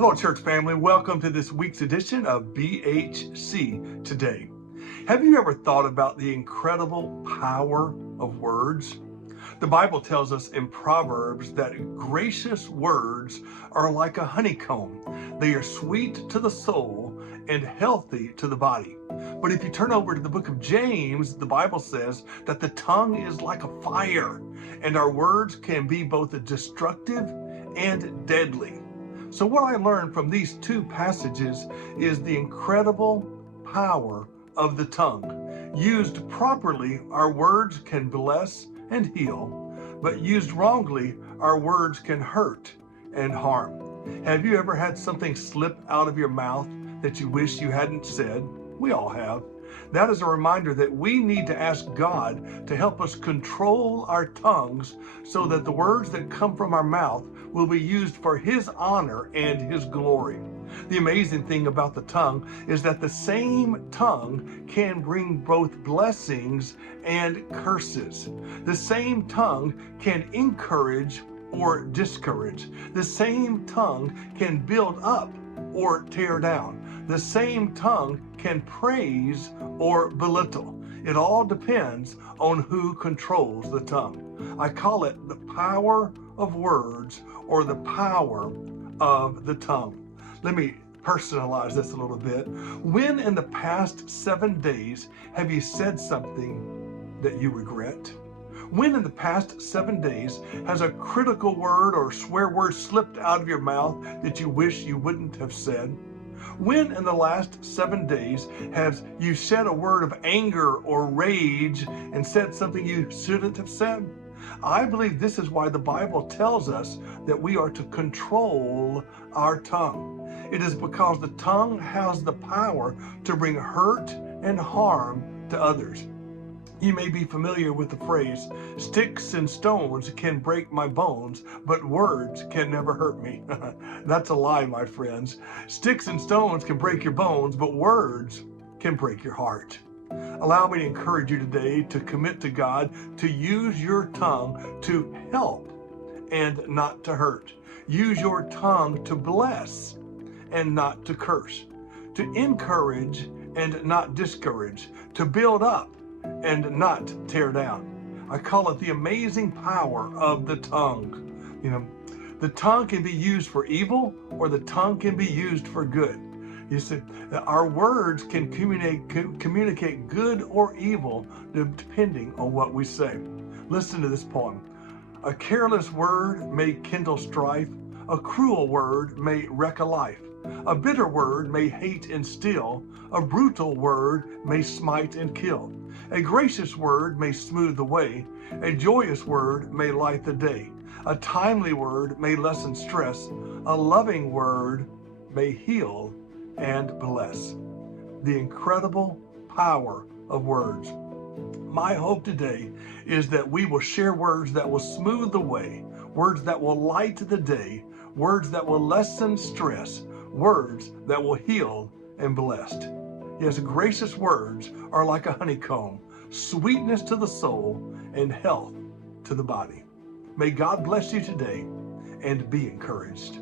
Hello, church family. Welcome to this week's edition of BHC Today. Have you ever thought about the incredible power of words? The Bible tells us in Proverbs that gracious words are like a honeycomb. They are sweet to the soul and healthy to the body. But if you turn over to the book of James, the Bible says that the tongue is like a fire, and our words can be both destructive and deadly. So what I learned from these two passages is the incredible power of the tongue. Used properly, our words can bless and heal, but used wrongly, our words can hurt and harm. Have you ever had something slip out of your mouth that you wish you hadn't said? We all have. That is a reminder that we need to ask God to help us control our tongues so that the words that come from our mouth will be used for His honor and His glory. The amazing thing about the tongue is that the same tongue can bring both blessings and curses. The same tongue can encourage or discourage. The same tongue can build up or tear down. The same tongue can praise or belittle. It all depends on who controls the tongue. I call it the power of words, or the power of the tongue. Let me personalize this a little bit. When in the past 7 days have you said something that you regret? When in the past 7 days has a critical word or swear word slipped out of your mouth that you wish you wouldn't have said? When in the last 7 days have you said a word of anger or rage and said something you shouldn't have said? I believe this is why the Bible tells us that we are to control our tongue. It is because the tongue has the power to bring hurt and harm to others. You may be familiar with the phrase, "Sticks and stones can break my bones, but words can never hurt me." That's a lie, my friends. Sticks and stones can break your bones, but words can break your heart. Allow me to encourage you today to commit to God to use your tongue to help and not to hurt. Use your tongue to bless and not to curse, to encourage and not discourage, to build up and not tear down. I call it the amazing power of the tongue. The tongue can be used for evil, or the tongue can be used for good. You see, our words can communicate good or evil depending on what we say. Listen to this poem. A careless word may kindle strife. A cruel word may wreck a life. A bitter word may hate and steal. A brutal word may smite and kill. A gracious word may smooth the way. A joyous word may light the day. A timely word may lessen stress. A loving word may heal and bless. The incredible power of words. My hope today is that we will share words that will smooth the way, words that will light the day, words that will lessen stress, words that will heal and bless. Yes, gracious words are like a honeycomb, sweetness to the soul and health to the body. May God bless you today and be encouraged.